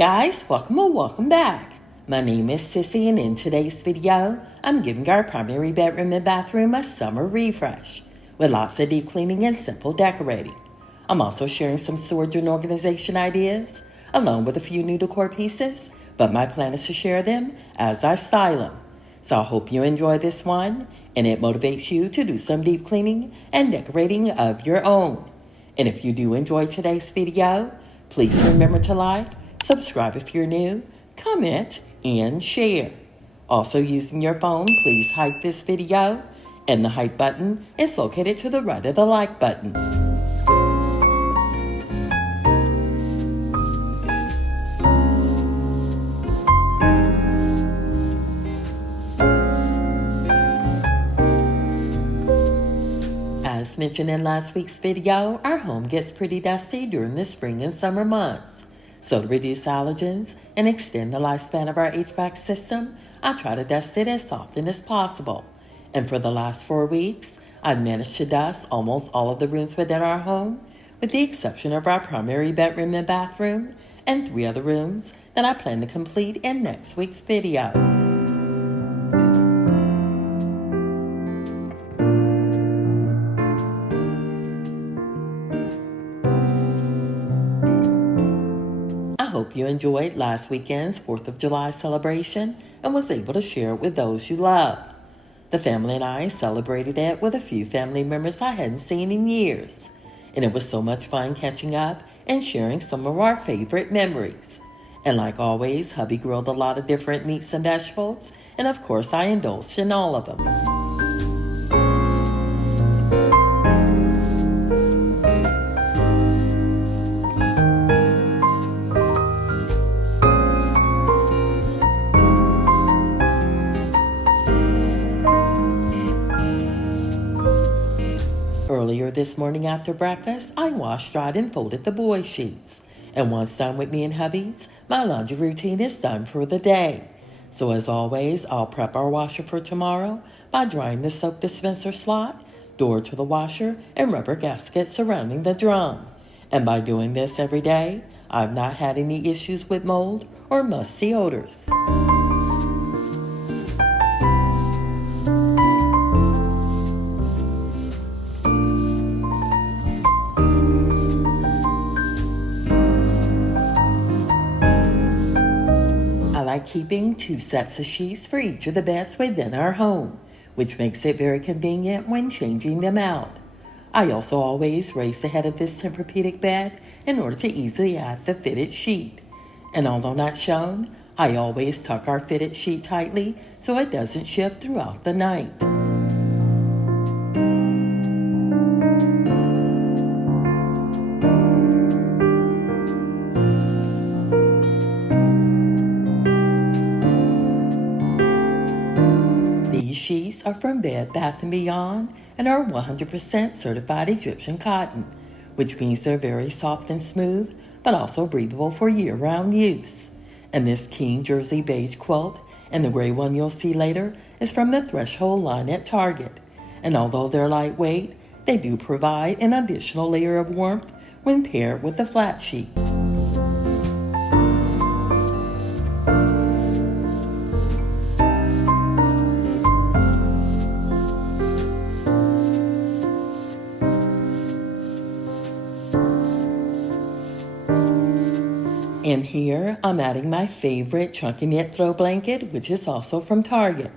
guys, welcome back. My name is Sissy, and in today's video, I'm giving our primary bedroom and bathroom a summer refresh with lots of deep cleaning and simple decorating. I'm also sharing some storage and organization ideas along with a few new decor pieces, but my plan is to share them as I style them. So I hope you enjoy this one and it motivates you to do some deep cleaning and decorating of your own. And if you do enjoy today's video, please remember to like, subscribe if you're new, comment, and share. Also, using your phone, please hype this video, and the hype button is located to the right of the like button. As mentioned in last week's video, our home gets pretty dusty during the spring and summer months. So to reduce allergens and extend the lifespan of our HVAC system, I try to dust it as often as possible. And for the last 4 weeks, I've managed to dust almost all of the rooms within our home, with the exception of our primary bedroom and bathroom, and 3 other rooms that I plan to complete in next week's video. I hope you enjoyed last weekend's 4th of July celebration and was able to share it with those you loved. The family and I celebrated it with a few family members I hadn't seen in years, and it was so much fun catching up and sharing some of our favorite memories. And like always, hubby grilled a lot of different meats and vegetables, and of course I indulged in all of them. Earlier this morning after breakfast, I washed, dried, and folded the boy sheets. And once done with me and hubby's, my laundry routine is done for the day. So as always, I'll prep our washer for tomorrow by drying the soap dispenser slot, door to the washer, and rubber gasket surrounding the drum. And by doing this every day, I've not had any issues with mold or musty odors. I like keeping 2 sets of sheets for each of the beds within our home, which makes it very convenient when changing them out. I also always raise the head of this Tempur-Pedic bed in order to easily add the fitted sheet. And although not shown, I always tuck our fitted sheet tightly so it doesn't shift throughout the night. These sheets are from Bed Bath & Beyond and are 100% certified Egyptian cotton, which means they're very soft and smooth, but also breathable for year-round use. And this King Jersey beige quilt, and the gray one you'll see later, is from the Threshold line at Target. And although they're lightweight, they do provide an additional layer of warmth when paired with the flat sheet. And here, I'm adding my favorite chunky knit throw blanket, which is also from Target,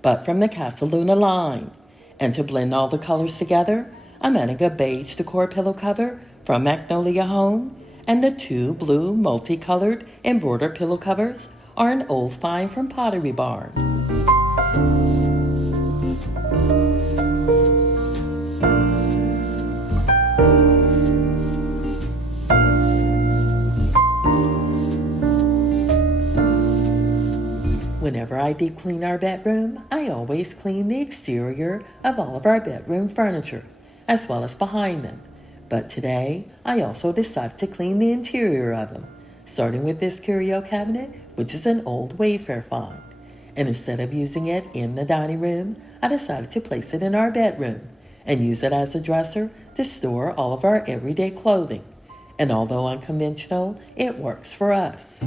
but from the Casaluna line. And to blend all the colors together, I'm adding a beige decor pillow cover from Magnolia Home, and the 2 blue multicolored embroidered pillow covers are an old find from Pottery Barn. Whenever I deep clean our bedroom, I always clean the exterior of all of our bedroom furniture, as well as behind them. But today, I also decided to clean the interior of them, starting with this curio cabinet, which is an old Wayfair find. And instead of using it in the dining room, I decided to place it in our bedroom and use it as a dresser to store all of our everyday clothing. and although unconventional, it works for us.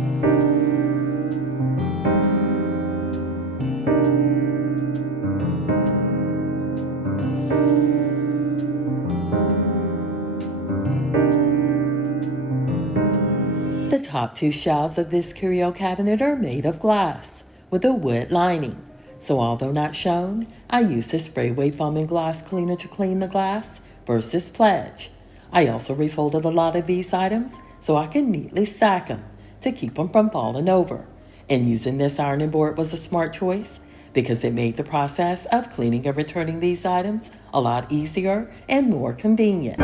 The top two shelves of this curio cabinet are made of glass with a wood lining, so although not shown, I use the spray weight foam and glass cleaner to clean the glass versus pledge. I also refolded a lot of these items so I can neatly stack them to keep them from falling over. And using this ironing board was a smart choice because it made the process of cleaning and returning these items a lot easier and more convenient.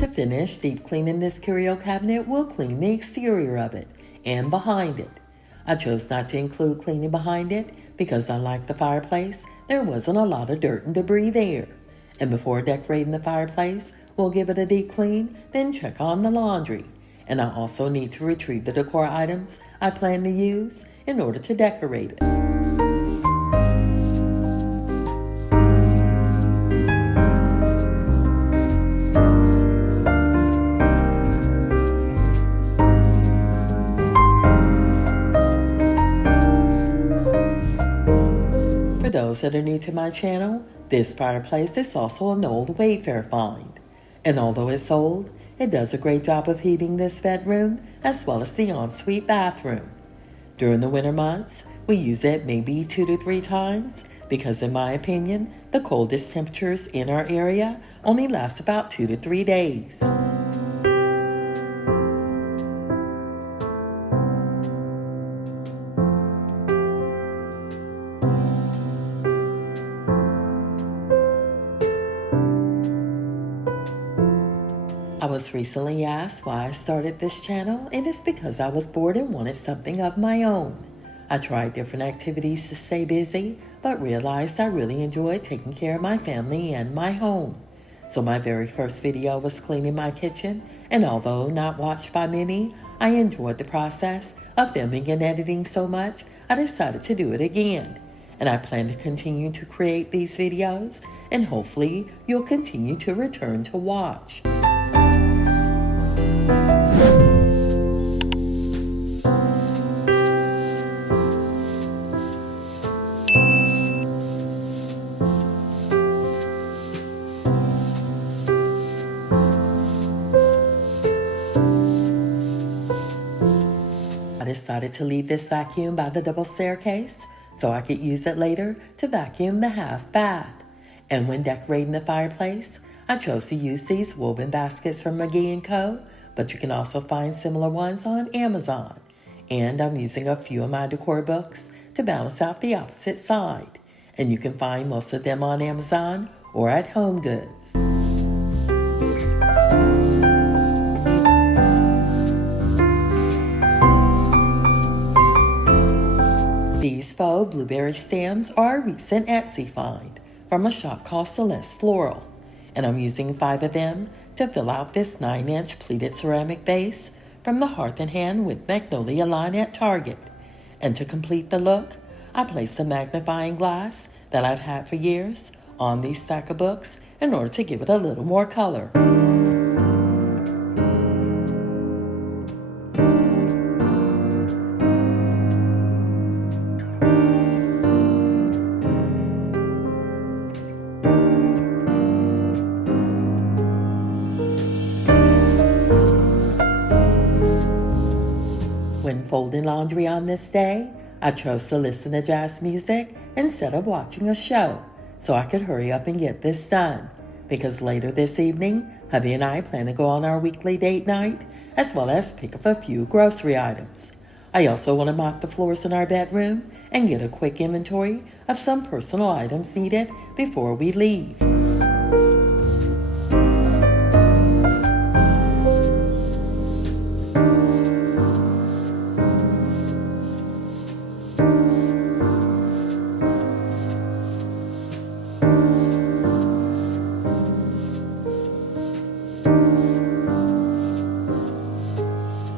To finish deep cleaning this curio cabinet, we'll clean the exterior of it and behind it. I chose not to include cleaning behind it because unlike the fireplace, there wasn't a lot of dirt and debris there. And before decorating the fireplace, we'll give it a deep clean, then check on the laundry. And I also need to retrieve the decor items I plan to use in order to decorate it. For those that are new to my channel, this fireplace is also an old Wayfair find. And although it's old, it does a great job of heating this bedroom as well as the ensuite bathroom. During the winter months, we use it maybe 2 to 3 times because in my opinion, the coldest temperatures in our area only last about 2 to 3 days. I was recently asked why I started this channel, and it's because I was bored and wanted something of my own. I tried different activities to stay busy, but realized I really enjoyed taking care of my family and my home. So my very first video was cleaning my kitchen, and although not watched by many, I enjoyed the process of filming and editing so much, I decided to do it again. And I plan to continue to create these videos, and hopefully you'll continue to return to watch. I decided to leave this vacuum by the double staircase so I could use it later to vacuum the half bath. And when decorating the fireplace, I chose to use these woven baskets from McGee & Co., but you can also find similar ones on Amazon. And I'm using a few of my decor books to balance out the opposite side. And you can find most of them on Amazon or at Home Goods. These faux blueberry stems are a recent Etsy find from a shop called Celeste Floral, and I'm using 5 of them to fill out this 9-inch pleated ceramic vase from the Hearth & Hand with Magnolia line at Target. And to complete the look, I placed a magnifying glass that I've had for years on these stack of books in order to give it a little more color. When folding laundry on this day, I chose to listen to jazz music instead of watching a show, so I could hurry up and get this done. Because later this evening, hubby and I plan to go on our weekly date night, as well as pick up a few grocery items. I also want to mop the floors in our bedroom and get a quick inventory of some personal items needed before we leave.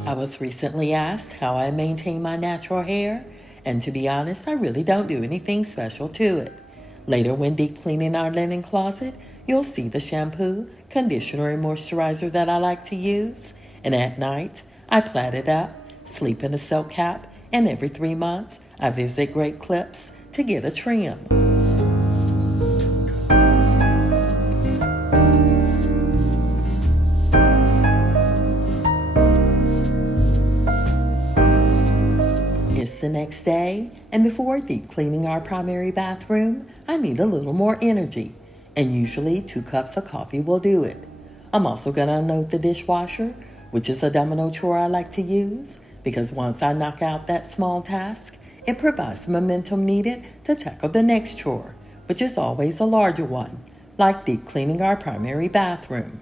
I was recently asked how I maintain my natural hair, and to be honest, I really don't do anything special to it. Later, when deep cleaning our linen closet, you'll see the shampoo, conditioner, and moisturizer that I like to use. And at night, I plait it up, sleep in a silk cap, and every 3 months, I visit Great Clips to get a trim. It's the next day, and before deep cleaning our primary bathroom, I need a little more energy, and usually 2 cups of coffee will do it. I'm also going to unload the dishwasher, which is a domino chore I like to use, because once I knock out that small task, it provides the momentum needed to tackle the next chore, which is always a larger one, like deep cleaning our primary bathroom.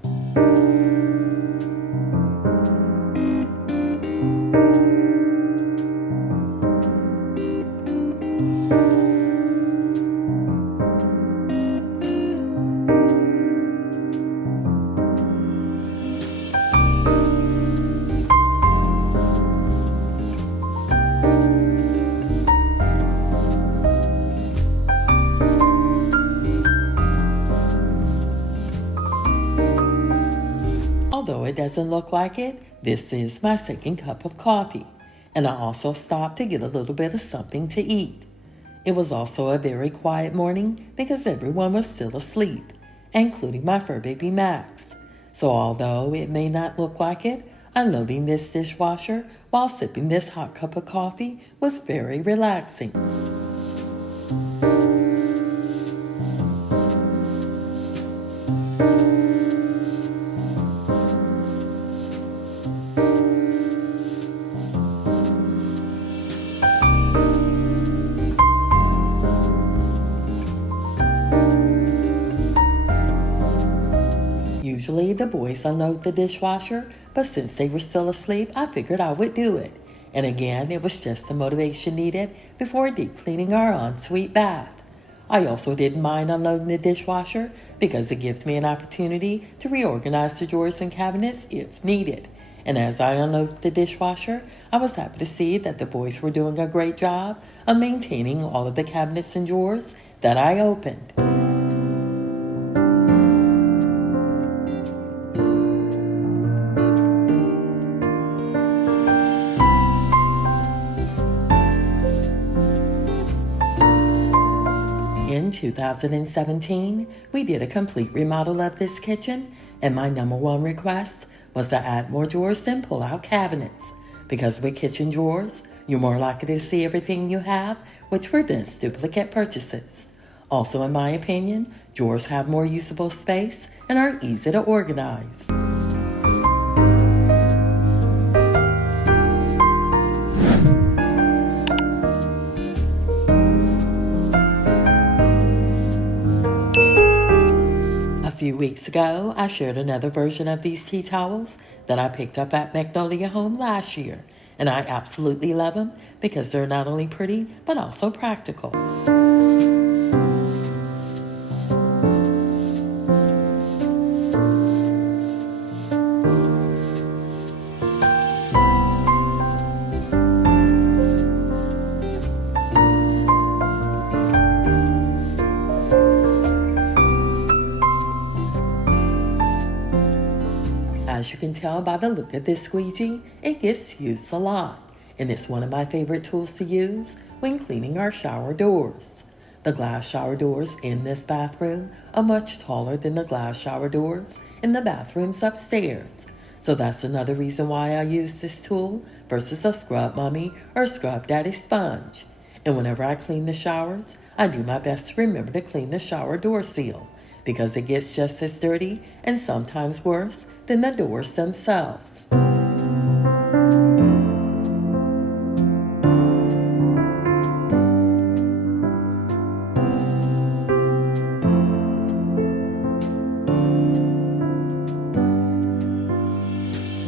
Although it doesn't look like it, this is my second cup of coffee, and I also stopped to get a little bit of something to eat. It was also a very quiet morning because everyone was still asleep, including my fur baby Max. So although it may not look like it, unloading this dishwasher while sipping this hot cup of coffee was very relaxing. Usually the boys unload the dishwasher, but since they were still asleep, I figured I would do it. And again, it was just the motivation needed before deep cleaning our ensuite bath. I also didn't mind unloading the dishwasher because it gives me an opportunity to reorganize the drawers and cabinets if needed. And as I unloaded the dishwasher, I was happy to see that the boys were doing a great job of maintaining all of the cabinets and drawers that I opened. In 2017, we did a complete remodel of this kitchen, and my number one request was to add more drawers than pull-out cabinets. Because with kitchen drawers, you're more likely to see everything you have, which prevents duplicate purchases. Also, in my opinion, drawers have more usable space and are easy to organize. A few weeks ago, I shared another version of these tea towels that I picked up at Magnolia Home last year, and I absolutely love them because they're not only pretty, but also practical. As you can tell by the look of this squeegee, it gets used a lot, and it's one of my favorite tools to use when cleaning our shower doors. The glass shower doors in this bathroom are much taller than the glass shower doors in the bathrooms upstairs, so that's another reason why I use this tool versus a scrub mummy or scrub daddy sponge. And whenever I clean the showers, I do my best to remember to clean the shower door seal, because it gets just as dirty and sometimes worse than the doors themselves.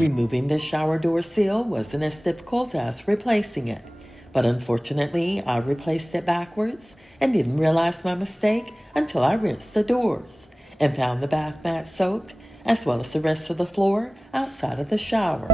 Removing the shower door seal wasn't as difficult as replacing it, But unfortunately, I replaced it backwards and didn't realize my mistake until I rinsed the doors and found the bath mat soaked, as well as the rest of the floor outside of the shower.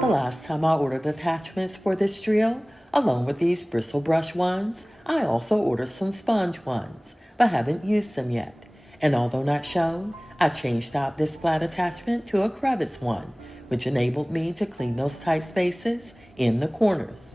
The last time I ordered attachments for this drill, along with these bristle brush ones, I also ordered some sponge ones, but haven't used them yet. And although not shown, I changed out this flat attachment to a crevice one, which enabled me to clean those tight spaces in the corners.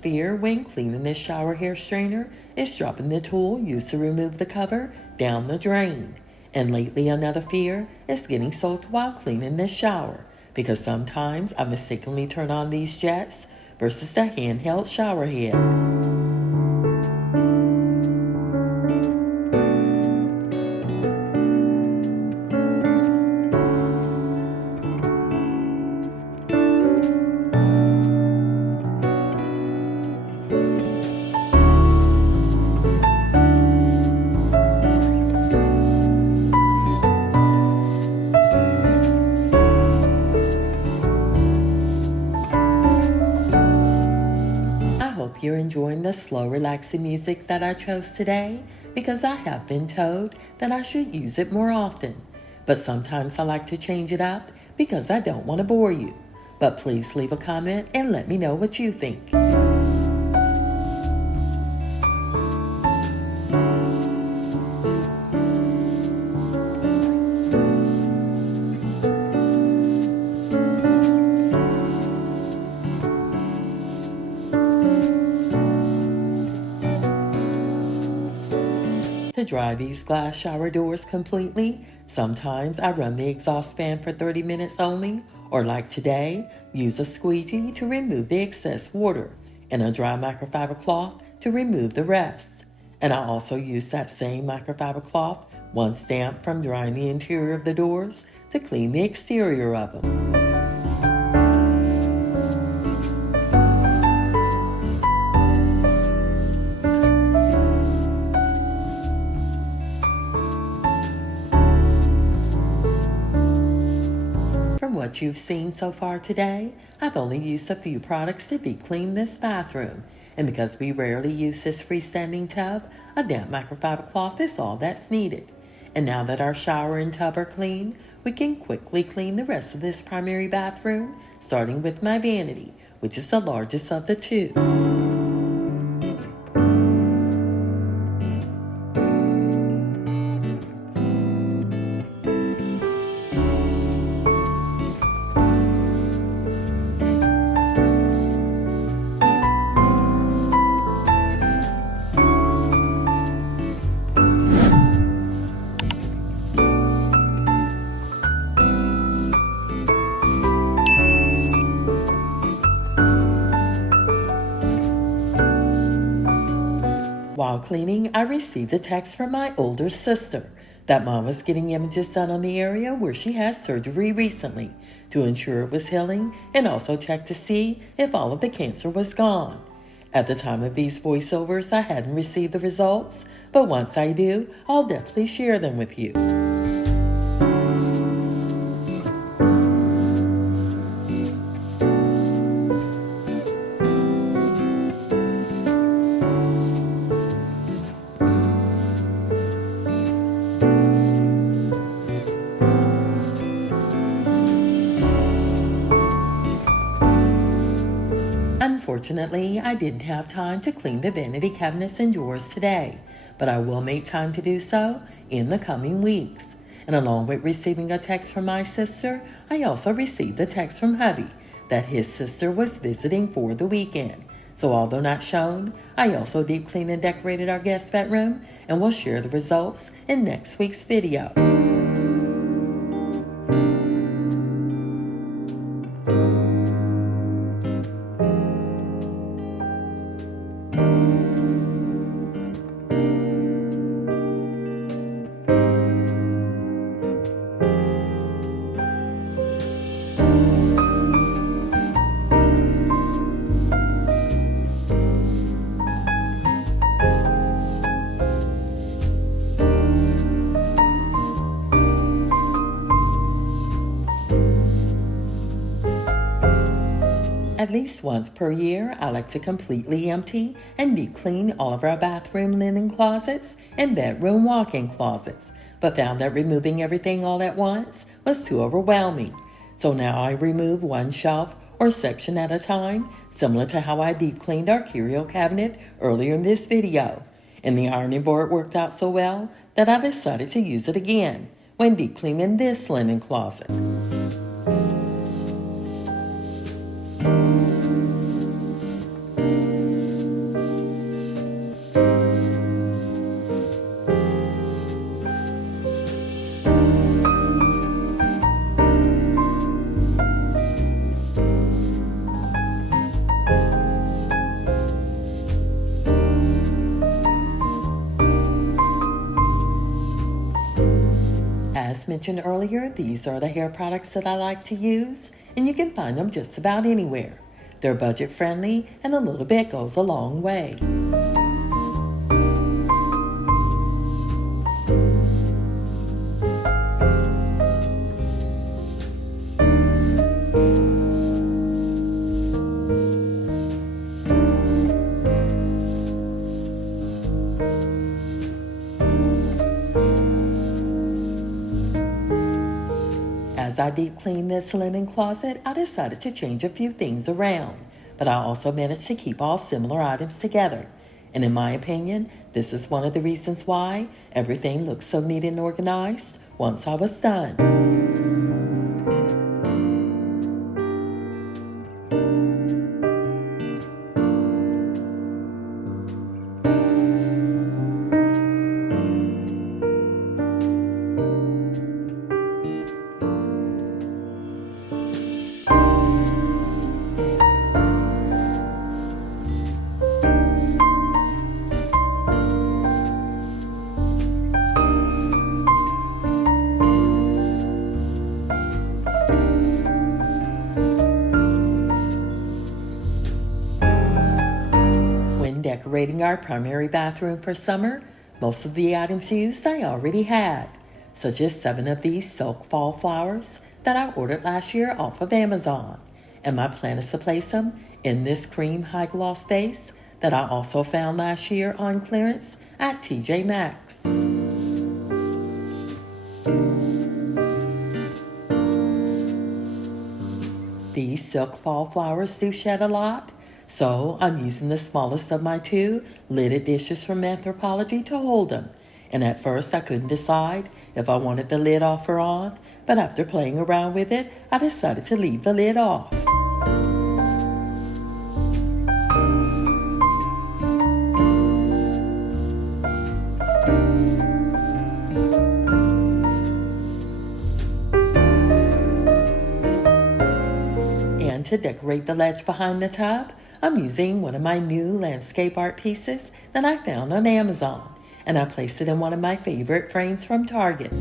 Fear when cleaning this shower hair strainer is dropping the tool used to remove the cover down the drain. And lately another fear is getting soaked while cleaning this shower, because sometimes I mistakenly turn on these jets versus the handheld shower head. You're enjoying the slow, relaxing music that I chose today, because I have been told that I should use it more often. But sometimes I like to change it up because I don't want to bore you. But please leave a comment and let me know what you think. To dry these glass shower doors completely, sometimes I run the exhaust fan for 30 minutes only, or like today, use a squeegee to remove the excess water, and a dry microfiber cloth to remove the rest. And I also use that same microfiber cloth, once damp from drying the interior of the doors, to clean the exterior of them. What you've seen so far today, I've only used a few products to deep clean this bathroom, and because we rarely use this freestanding tub, a damp microfiber cloth is all that's needed. And now that our shower and tub are clean, we can quickly clean the rest of this primary bathroom, starting with my vanity, which is the largest of the two. While cleaning, I received a text from my older sister that Mom was getting images done on the area where she had surgery recently to ensure it was healing, and also check to see if all of the cancer was gone. At the time of these voiceovers, I hadn't received the results, but once I do, I'll definitely share them with you. Unfortunately, I didn't have time to clean the vanity cabinets and drawers today, but I will make time to do so in the coming weeks. And along with receiving a text from my sister, I also received a text from hubby that his sister was visiting for the weekend. So although not shown, I also deep cleaned and decorated our guest bedroom, and will share the results in next week's video. At least once per year, I like to completely empty and deep clean all of our bathroom linen closets and bedroom walk-in closets, but found that removing everything all at once was too overwhelming. So now I remove one shelf or section at a time, similar to how I deep cleaned our curio cabinet earlier in this video. And the ironing board worked out so well that I decided to use it again when deep cleaning this linen closet. As mentioned earlier, these are the hair products that I like to use, and you can find them just about anywhere. They're budget friendly, and a little bit goes a long way. As I deep cleaned this linen closet, I decided to change a few things around, but I also managed to keep all similar items together. And in my opinion, this is one of the reasons why everything looks so neat and organized once I was done. Decorating our primary bathroom for summer, most of the items used I already had, such as 7 of these silk fall flowers that I ordered last year off of Amazon, and my plan is to place them in this cream high gloss vase that I also found last year on clearance at TJ Maxx. These silk fall flowers do shed a lot, so I'm using the smallest of my 2 lidded dishes from Anthropologie to hold them. And at first I couldn't decide if I wanted the lid off or on, but after playing around with it, I decided to leave the lid off. And to decorate the ledge behind the tub, I'm using one of my new landscape art pieces that I found on Amazon, and I placed it in one of my favorite frames from Target.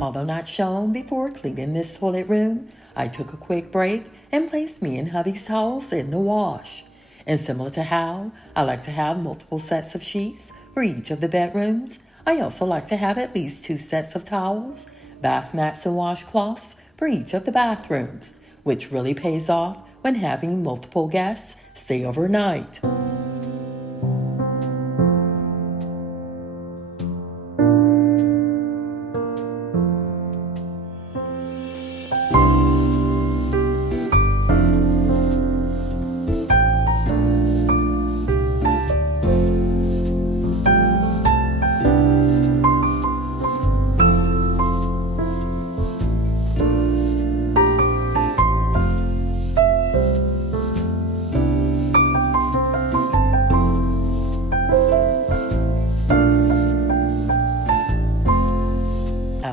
Although not shown before cleaning this toilet room, I took a quick break and placed me and hubby's towels in the wash. And similar to how I like to have multiple sets of sheets for each of the bedrooms, I also like to have at least 2 sets of towels, bath mats, and washcloths for each of the bathrooms, which really pays off when having multiple guests stay overnight.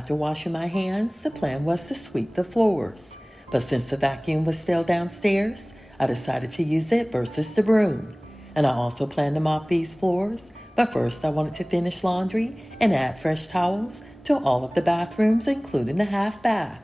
after washing my hands, the plan was to sweep the floors. But since the vacuum was still downstairs, I decided to use it versus the broom. And I also plan to mop these floors, but first I wanted to finish laundry and add fresh towels to all of the bathrooms, including the half bath.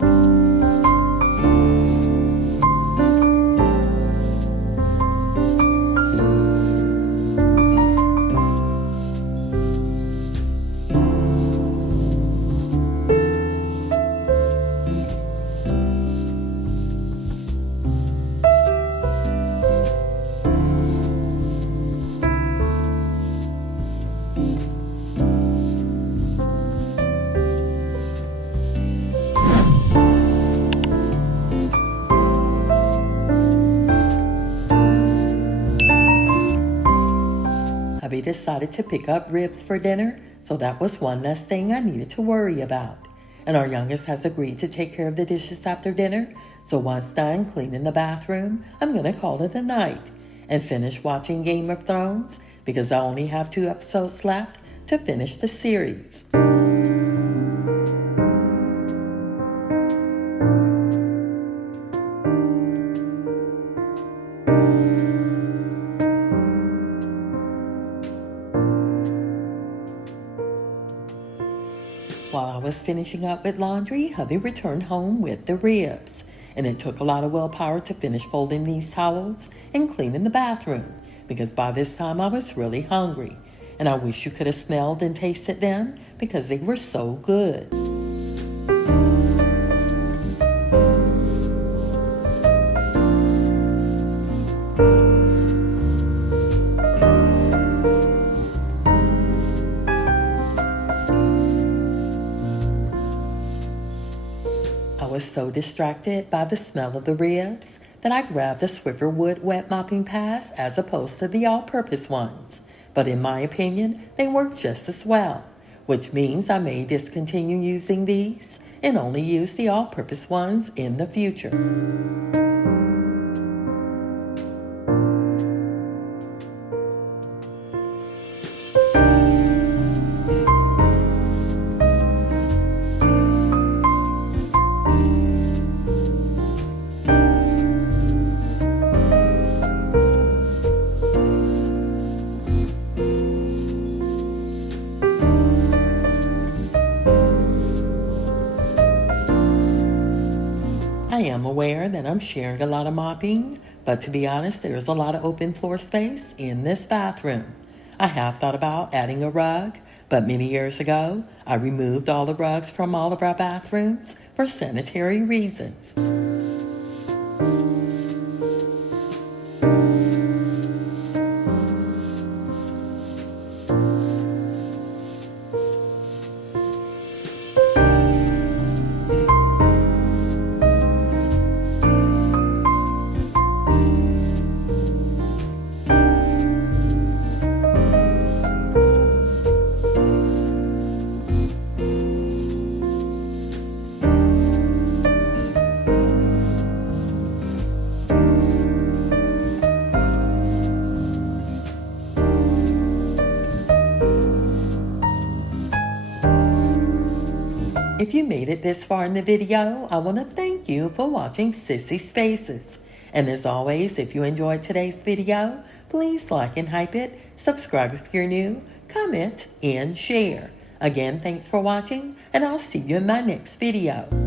Hubby decided to pick up ribs for dinner, so that was one less thing I needed to worry about. And our youngest has agreed to take care of the dishes after dinner, so once done cleaning the bathroom, I'm going to call it a night and finish watching Game of Thrones because I only have 2 episodes left to finish the series. While I was finishing up with laundry, hubby returned home with the ribs. And it took a lot of willpower to finish folding these towels and cleaning the bathroom, because by this time I was really hungry. And I wish you could have smelled and tasted them because they were so good. I was so distracted by the smell of the ribs that I grabbed the Swiffer wood wet mopping pads as opposed to the all-purpose ones. But in my opinion, they work just as well, which means I may discontinue using these and only use the all-purpose ones in the future. I am aware that I'm sharing a lot of mopping, but to be honest, there's a lot of open floor space in this bathroom. I have thought about adding a rug, but many years ago, I removed all the rugs from all of our bathrooms for sanitary reasons. If you made it this far in the video, I want to thank you for watching Sissy's Faces. And as always, if you enjoyed today's video, please like and hype it, subscribe if you're new, comment, and share. Again, thanks for watching, and I'll see you in my next video.